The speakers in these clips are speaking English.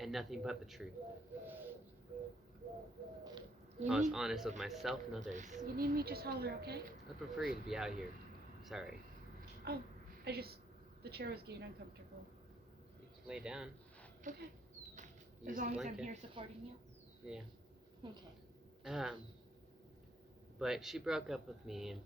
and nothing but the truth. You I was need, honest with myself and others. you need me, just holler, okay? I prefer you to be out here. Sorry. The chair was getting uncomfortable. You just lay down. Okay. Use As the long as I'm blanket. here supporting you? Yeah. Okay. But she broke up with me, and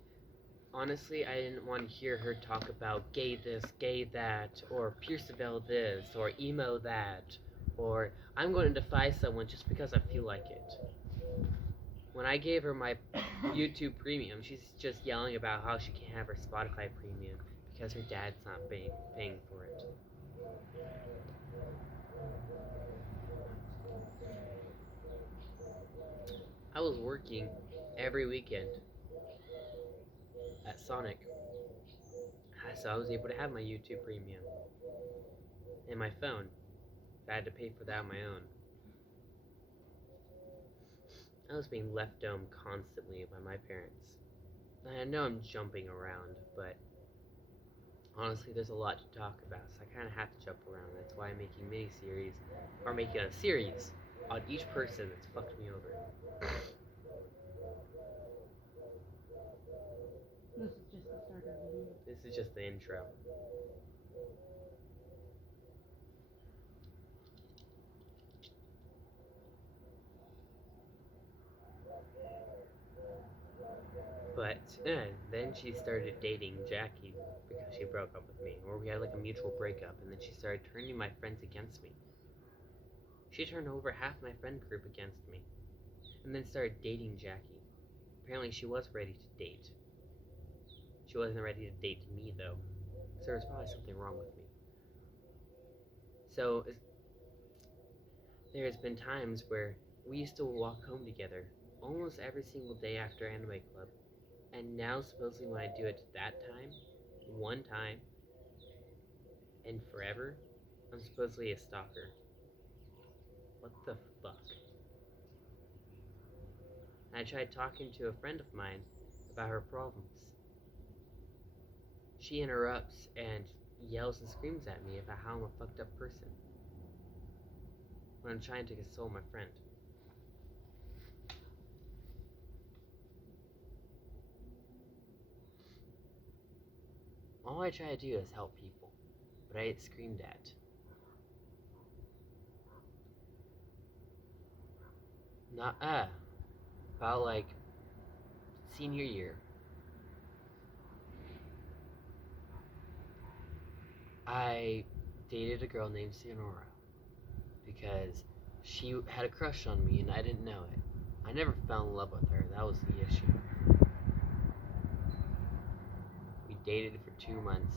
honestly, I didn't want to hear her talk about gay this, gay that, or Pierceville this, or emo that, or I'm going to defy someone just because I feel like it. When I gave her my YouTube premium, she's just yelling about how she can't have her Spotify premium because her dad's not paying for it. I was working every weekend at Sonic, so I was able to have my YouTube premium and my phone. I had to pay for that on my own. I was being left home constantly by my parents. I know I'm jumping around, but honestly, there's a lot to talk about, so I kind of have to jump around. That's why I'm making mini-series, or making a series on each person that's fucked me over. This is just the start of the video. This is just the intro. But then she started dating Jackie because she broke up with me, or we had like a mutual breakup, and then she started turning my friends against me. She turned over half my friend group against me, and then started dating Jackie. Apparently, she was ready to date. She wasn't ready to date me though, so there was probably something wrong with me. So there's been times where we used to walk home together almost every single day after anime club. And now, supposedly, when I do it that time, one time, and forever, I'm supposedly a stalker. What the fuck? And I tried talking to a friend of mine about her problems. She interrupts and yells and screams at me about how I'm a fucked up person when I'm trying to console my friend. All I try to do is help people, but I get screamed at. Not about like senior year. I dated a girl named Sonora because she had a crush on me and I didn't know it. I never fell in love with her, that was the issue. We dated for 2 months.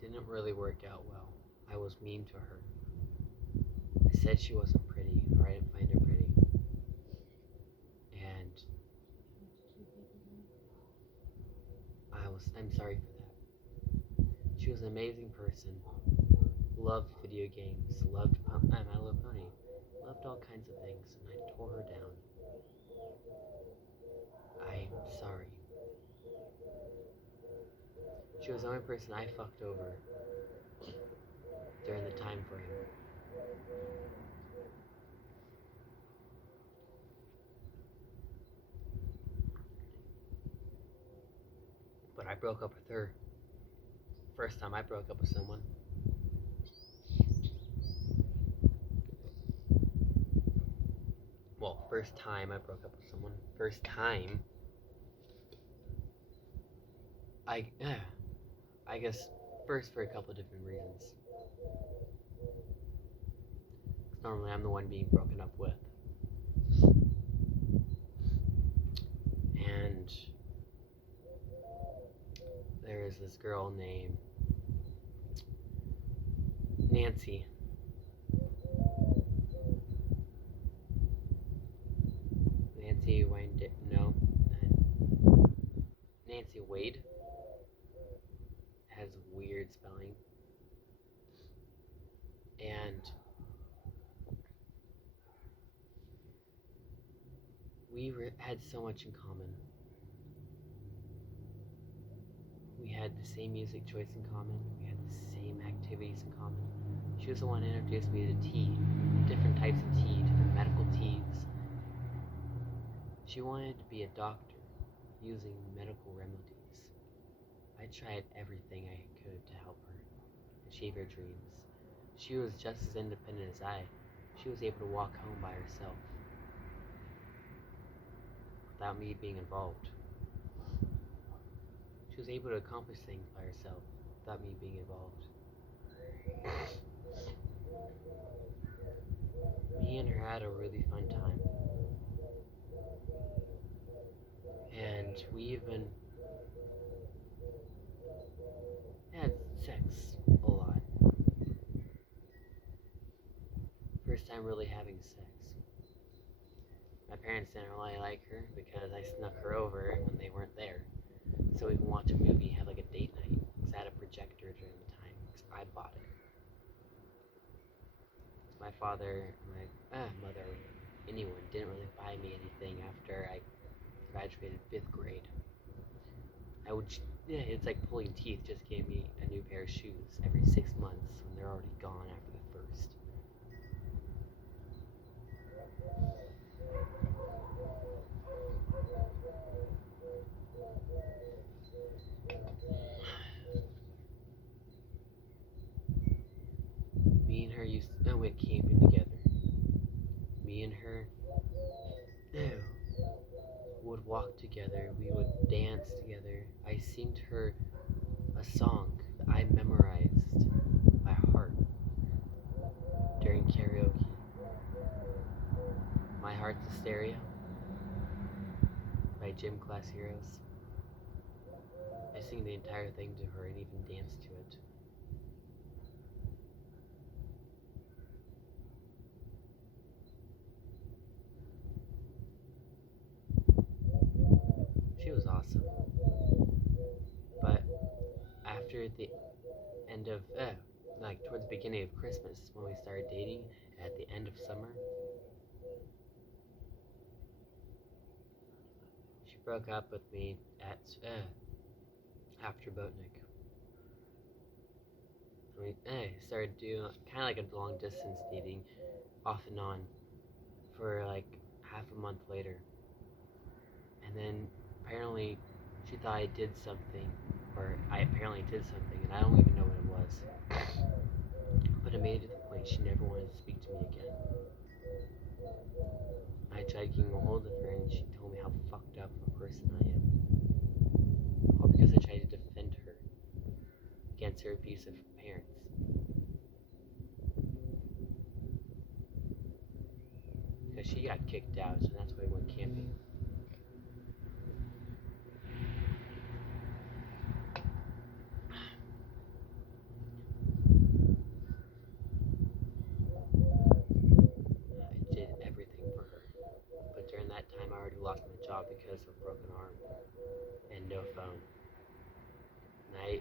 Didn't really work out well. I was mean to her. I said she wasn't pretty, or I didn't find her pretty. And I'm sorry for that. She was an amazing person. Loved video games, loved My Little Pony, loved all kinds of things, and I tore her down. I'm sorry. She was the only person I fucked over during the time frame. But I broke up with her. First time I broke up with someone. Well, first time I broke up with someone. First time. I guess first for a couple of different reasons. Normally I'm the one being broken up with. And there is this girl named Nancy. Nancy Wayne, no. Nancy Wade. Has weird spelling. And we had so much in common. We had the same music choice in common. We had the same activities in common. She was the one who introduced me to tea, different types of tea, different medical teas. She wanted to be a doctor using medical remedies. I tried everything I could to help her achieve her dreams. She was just as independent as I. She was able to walk home by herself without me being involved. She was able to accomplish things by herself without me being involved. Me and her had a really fun time. And we even had sex a lot. First time really having sex. My parents didn't really like her because I snuck her over when they weren't there. So we can watch a movie, have like a date night. Because I had a projector during the time. Because I bought it. My father, my mother, anyone didn't really buy me anything after I graduated 5th grade. It's like pulling teeth. Just gave me a new pair of shoes every 6 months when they're already gone after the first. Me and her went camping together. Me and her would walk together. We would dance together. I sing her a song that I memorized by heart during karaoke. My Heart's a Stereo by Gym Class Heroes. I sing the entire thing to her and even dance to it. She was awesome. But after the end of, towards the beginning of Christmas when we started dating, at the end of summer, she broke up with me after Botnick. We started doing kind of like a long distance dating off and on for like half a month later. And then apparently she thought I did something, or I apparently did something, and I don't even know what it was. But it made it to the point she never wanted to speak to me again. I tried getting a hold of her and she told me how fucked up of a person I am. All because I tried to defend her against her abusive parents. Because she got kicked out, so that's why we went camping. I did everything for her. But during that time, I already lost my job because of a broken arm and no phone. And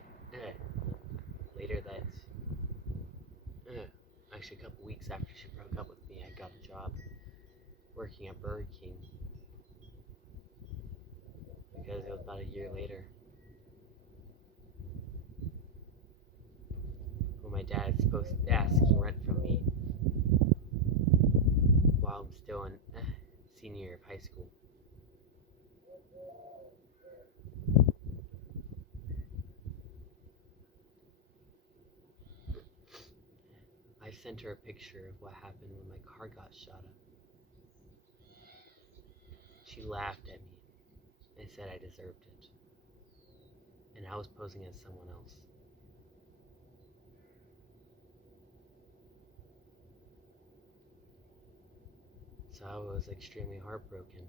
later actually a couple weeks after she broke up with me, I got a job working at Burger King. Because it was about a year later. When my dad's asking rent from me while I'm still in senior year of high school. I sent her a picture of what happened when my car got shot up. She laughed at me and said I deserved it. And I was posing as someone else. So I was extremely heartbroken.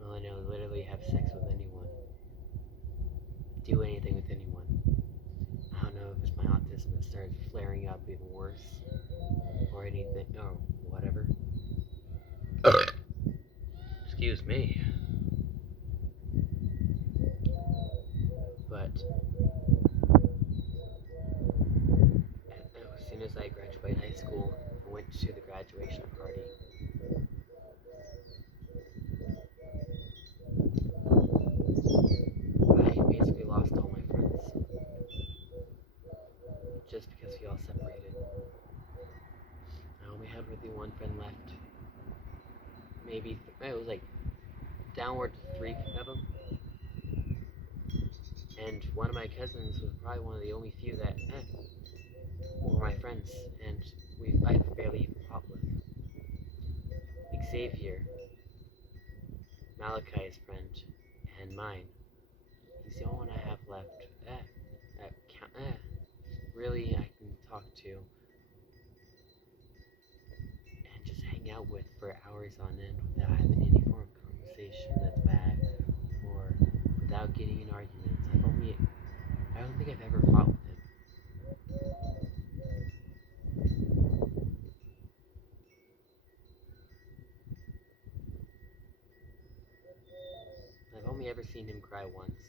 Well, I know literally have sex with anyone. Do anything with anyone. I don't know if it's my autism that started flaring up even worse. Or anything, or whatever. Excuse me. But as soon as I graduated high school, I went to the graduation party. I basically lost hardly one friend left. Maybe it was like downward to 3 of them. And one of my cousins was probably one of the only few that were my friends, and I barely even fought with. Xavier, Malachi's friend, and mine. He's the only one I have left. Really, I can talk to and just hang out with for hours on end without having any form of conversation that's bad or without getting in arguments. I don't think I've ever fought with him. I've only ever seen him cry once.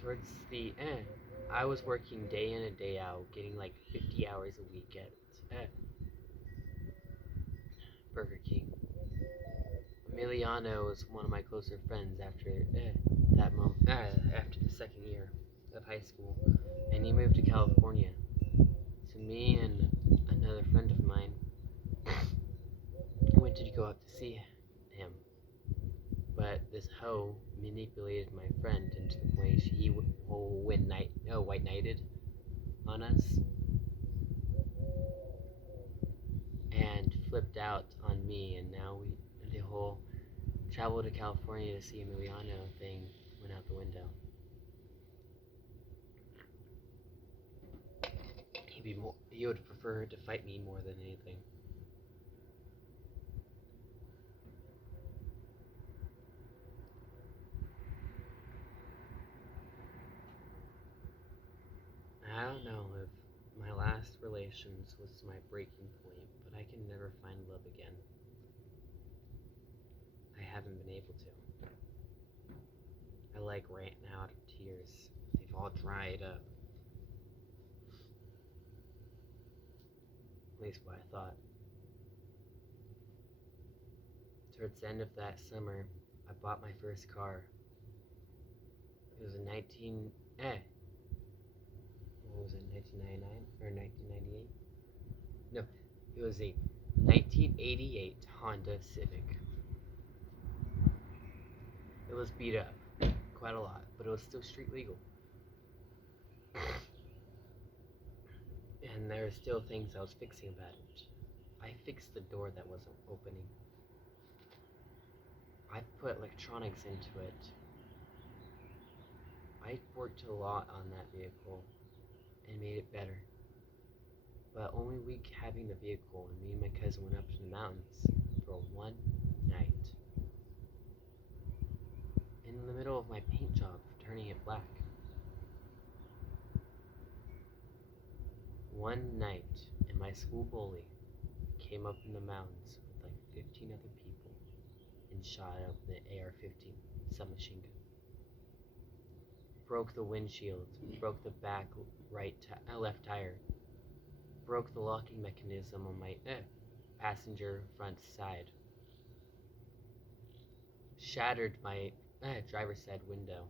Towards the end, I was working day in and day out, getting like 50 hours a week at Burger King. Emiliano was one of my closer friends after that moment, after the second year of high school, and he moved to California. So me and another friend of mine went to go up to see him, but this hoe manipulated my friend into the point he white knighted on us and flipped out on me, and now the whole travel to California to see Emiliano thing went out the window. He would prefer to fight me more than anything. I don't know if my last relations was my breaking point, but I can never find love again. I haven't been able to. I ran out of tears. They've all dried up. At least what I thought. Towards the end of that summer, I bought my first car. It was a 1999 or 1998? No, it was a 1988 Honda Civic. It was beat up quite a lot, but it was still street legal. And there were still things I was fixing about it. I fixed the door that wasn't opening. I put electronics into it. I worked a lot on that vehicle and made it better. But only week having the vehicle, and me and my cousin went up to the mountains for one night. In the middle of my paint job, turning it black. One night, and my school bully came up in the mountains with like 15 other people and shot up the AR-15 submachine gun. Broke the windshield, broke the back left tire, broke the locking mechanism on my passenger front side, shattered my driver's side window,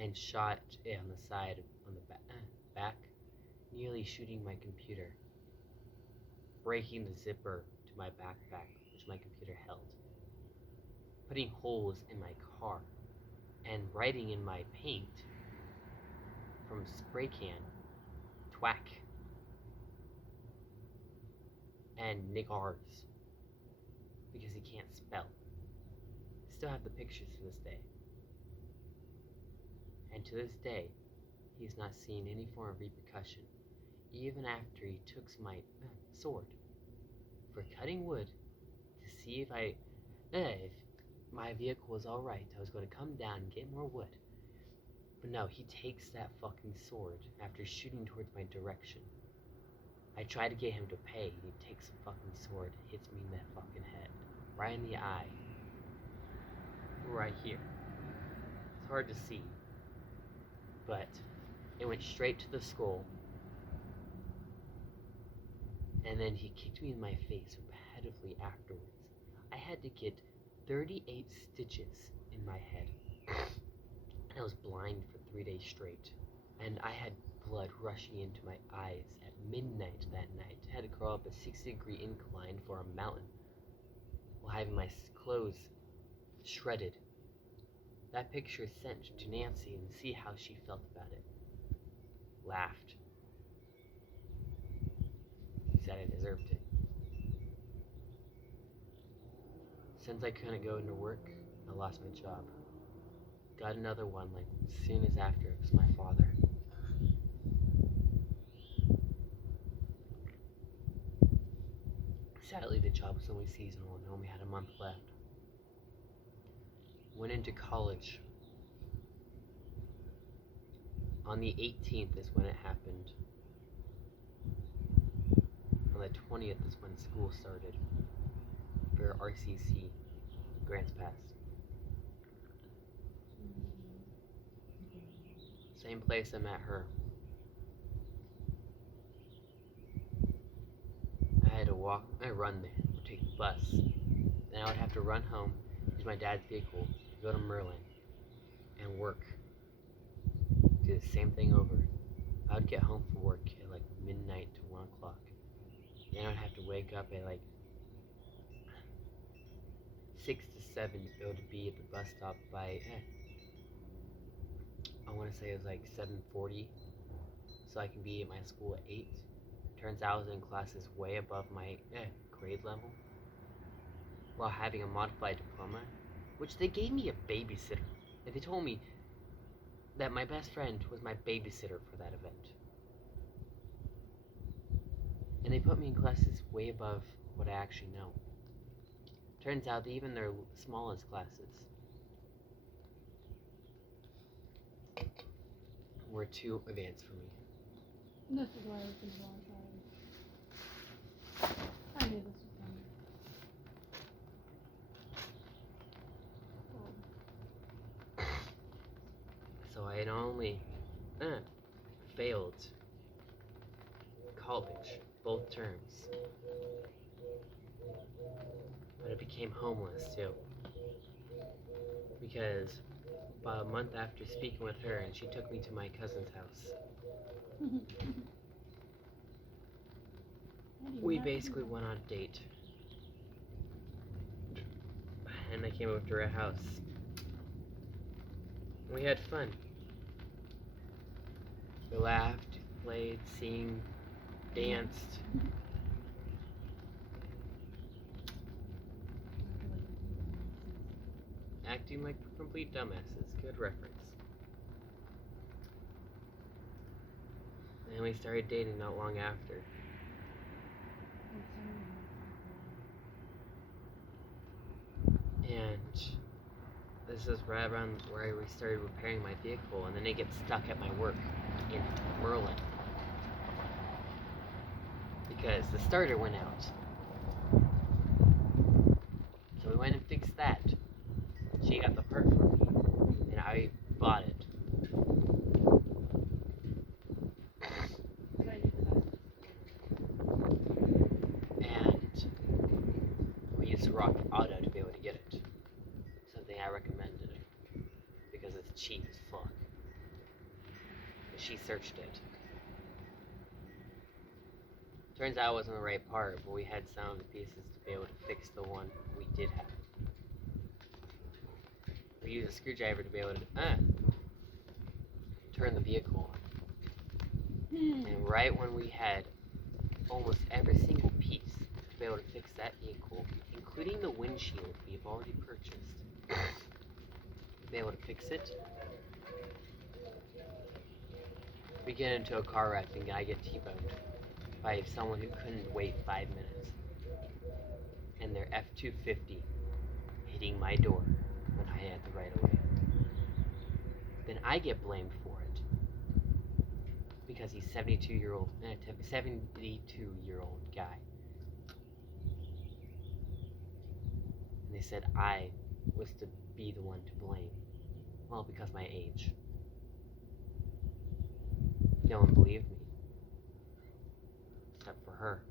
and shot it on the side, on the back, nearly shooting my computer, breaking the zipper to my backpack, which my computer held, putting holes in my car, and writing in my paint from spray can, twack, and niggars, because he can't spell. I still have the pictures to this day. And to this day, he's not seen any form of repercussion, even after he took my sword for cutting wood to see if my vehicle was alright. I was going to come down and get more wood. But no, he takes that fucking sword after shooting towards my direction. I try to get him to pay, and he takes the fucking sword, hits me in that fucking head, right in the eye, right here. It's hard to see, but it went straight to the skull, and then he kicked me in my face repetitively afterwards. I had to get 38 stitches in my head. I was blind for 3 days straight, and I had blood rushing into my eyes at midnight that night. I had to crawl up a 60-degree incline for a mountain while having my clothes shredded. That picture sent to Nancy and see how she felt about it. Laughed. Said I deserved it. Since I couldn't go into work, I lost my job. Got another one like soon as after it was my father. Sadly, the job was only seasonal and only had a month left. Went into college. On the 18th is when it happened. On the 20th is when school started for RCC, Grants Pass. Same place I met her. I had to run there, or take the bus. Then I would have to run home, use my dad's vehicle, to go to Merlin, and work. Do the same thing over. I would get home from work at like midnight to 1 o'clock. Then I would have to wake up at like 6 to 7 to be able to be at the bus stop by, I want to say it was like 7:40, so I can be at my school at 8. Turns out I was in classes way above my grade level, while having a modified diploma, which they gave me a babysitter. And they told me that my best friend was my babysitter for that event. And they put me in classes way above what I actually know. Turns out that even their smallest classes were too advanced for me. This is why I was in the wrong side. I knew this was coming. So I not only failed college, both terms, but I became homeless too. Because about a month after speaking with her, and she took me to my cousin's house. We basically went on a date. And I came over to her house. We had fun. We laughed, played, sang, danced. Acting like complete dumbasses. Good reference. And we started dating not long after. And this is right around where we started repairing my vehicle, and then it gets stuck at my work in Merlin. Because the starter went out. So we went and fixed that. She got the part for me, and I bought it. And we used Rock Auto to be able to get it. Something I recommended, because it's cheap as fuck. But she searched it. Turns out it wasn't the right part, but we had some of the pieces to be able to fix the one we did have. We used a screwdriver to be able to turn the vehicle on. And right when we had almost every single piece to be able to fix that vehicle, including the windshield we've already purchased, to be able to fix it, we get into a car wreck and I get T-boned by someone who couldn't wait 5 minutes. And their F-250 hitting my door when I had the right of way. Then I get blamed for it because he's 72-year-old guy. And they said I was to be the one to blame. Well, because my age. No one believed me. Except for her.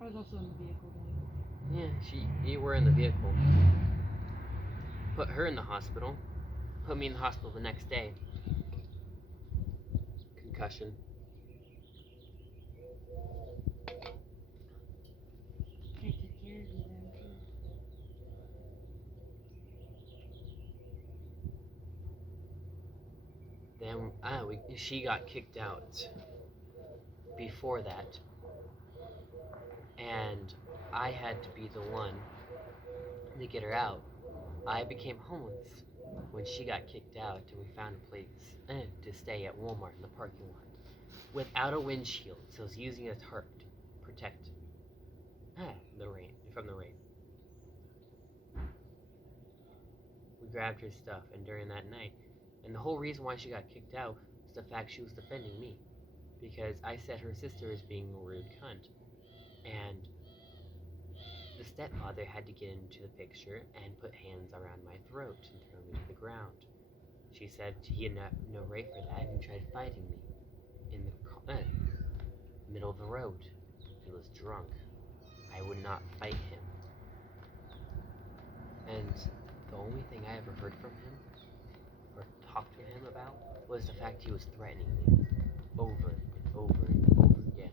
I was also in the vehicle then. Yeah, you were in the vehicle. Put her in the hospital. Put me in the hospital the next day. Concussion. I took care of you then too. Then she got kicked out before that, and I had to be the one to get her out. I became homeless when she got kicked out, and we found a place to stay at Walmart in the parking lot without a windshield, so I was using a tarp to protect the rain from the rain. We grabbed her stuff, and during that night, and the whole reason why she got kicked out was the fact she was defending me, because I said her sister was being a rude cunt, and the stepfather had to get into the picture and put hands around my throat and throw me to the ground. She said he had no right for that and tried fighting me in the middle of the road. He was drunk. I would not fight him. And the only thing I ever heard from him or talked to him about was the fact he was threatening me over and over and over again.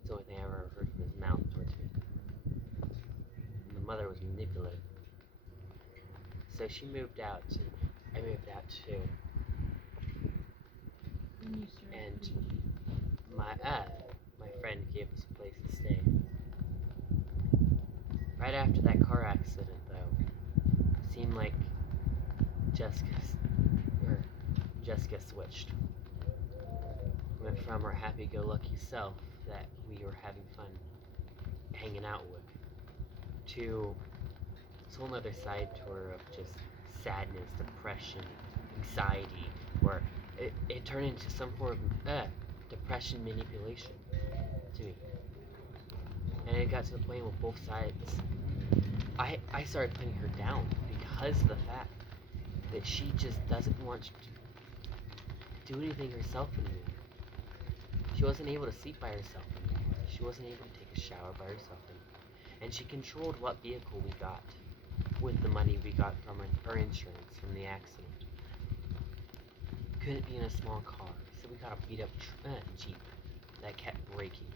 It's the only thing I ever heard from his mouth towards me. And the mother was manipulative. So she moved out, and I moved out too. When you started And bleeding. my friend gave us a place to stay. Right after that car accident, though, it seemed like Jessica switched. Went from her happy-go-lucky self that we were having fun hanging out with to this whole other side to her of just sadness, depression, anxiety, where it turned into some form of depression manipulation to me. And it got to the point where both sides, I started putting her down because of the fact that she just doesn't want to do anything herself anymore. She wasn't able to sleep by herself anymore. She wasn't able to take a shower by herself anymore. And she controlled what vehicle we got with the money we got from our insurance from the accident. Couldn't be in a small car, so we got a beat up Jeep that kept breaking.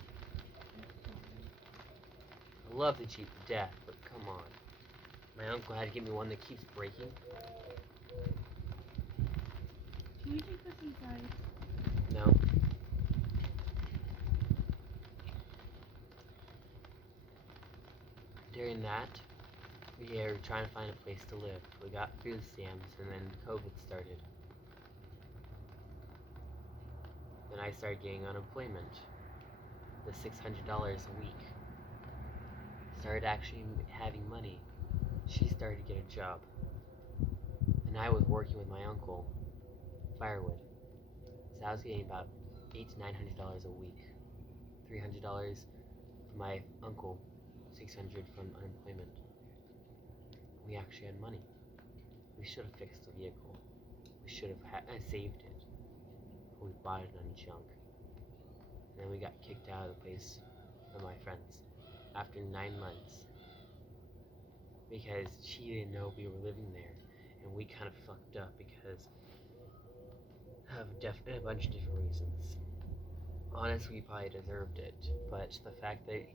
I love the Jeep to death, but come on. My uncle had to give me one that keeps breaking. Can we take this inside? No. During that, we were trying to find a place to live. We got food stamps, and then COVID started. Then I started getting unemployment. The $600 a week. Started actually having money. She started to get a job. And I was working with my uncle, firewood. So I was getting about $800 to $900 a week. $300 from my uncle, $600 from unemployment. We actually had money. We should have fixed the vehicle. We should have saved it. We bought it on junk. And then we got kicked out of the place from my friends after 9 months because she didn't know we were living there, and we kind of fucked up because of a bunch of different reasons. Honestly, we probably deserved it, but the fact that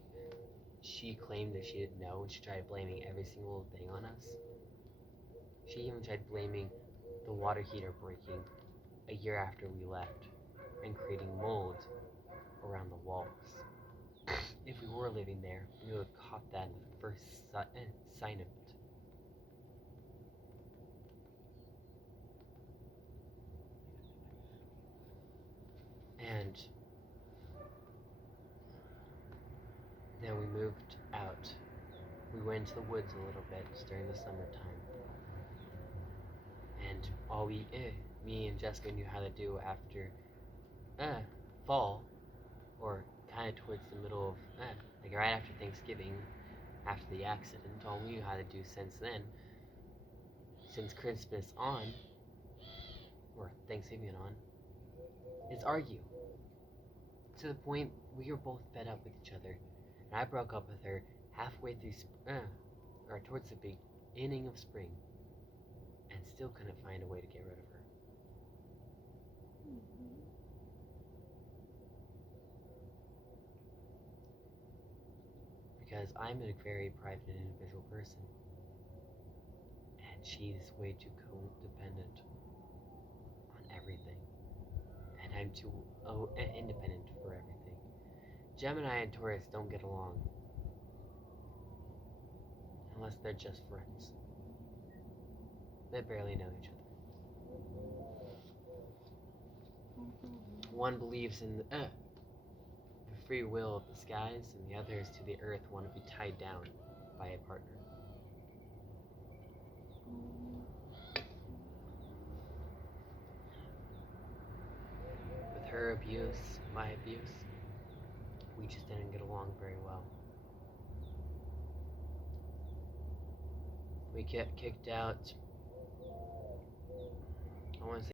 she claimed that she didn't know and she tried blaming every single thing on us. She even tried blaming the water heater breaking a year after we left and creating mold around the walls. If we were living there, we would have caught that in the first sign of it. And then we moved out. We went into the woods a little bit during the summertime. And all me and Jessica knew how to do after fall, or kind of towards the middle of, like right after Thanksgiving, after the accident, all we knew how to do since then, since Christmas on, or Thanksgiving on, is argue. To the point we were both fed up with each other, and I broke up with her halfway through, or towards the inning of spring and still couldn't find a way to get rid of her. Because I'm a very private and individual person, and she's way too codependent on everything, and I'm too independent for everything. Gemini and Taurus don't get along unless they're just friends. They barely know each other. One believes in the free will of the skies, and the others to the earth want to be tied down by a partner. With her abuse, my abuse, we just didn't get along very well. We get kicked out